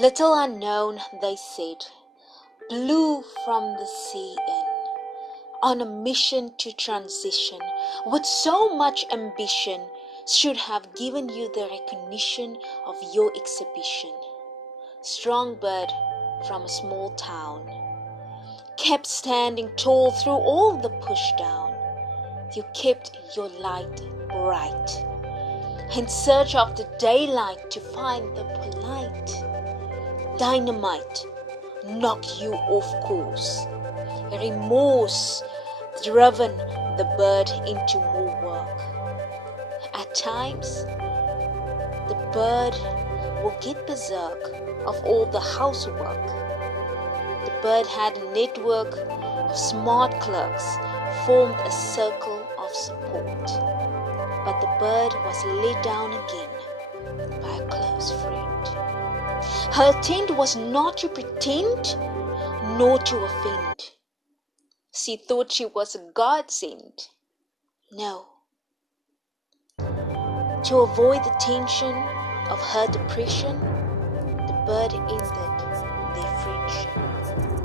Little unknown, they said, blew from the sea in, on a mission to transition, with so much ambition, should have given you the recognition of your exhibition. Strong bird from a small town, kept standing tall through all the push down. You kept your light bright, in search of the daylight to find the polite. Dynamite knocked you off course. Remorse driven the bird into more work. At times, the bird will get berserk of all the housework. The bird had a network of smart clerks, formed a circle of support. But the bird was let down again by a close friend. Her intent was not to pretend, nor to offend. She thought she was a godsend. No. To avoid the tension of her depression, the bird ended their friendship.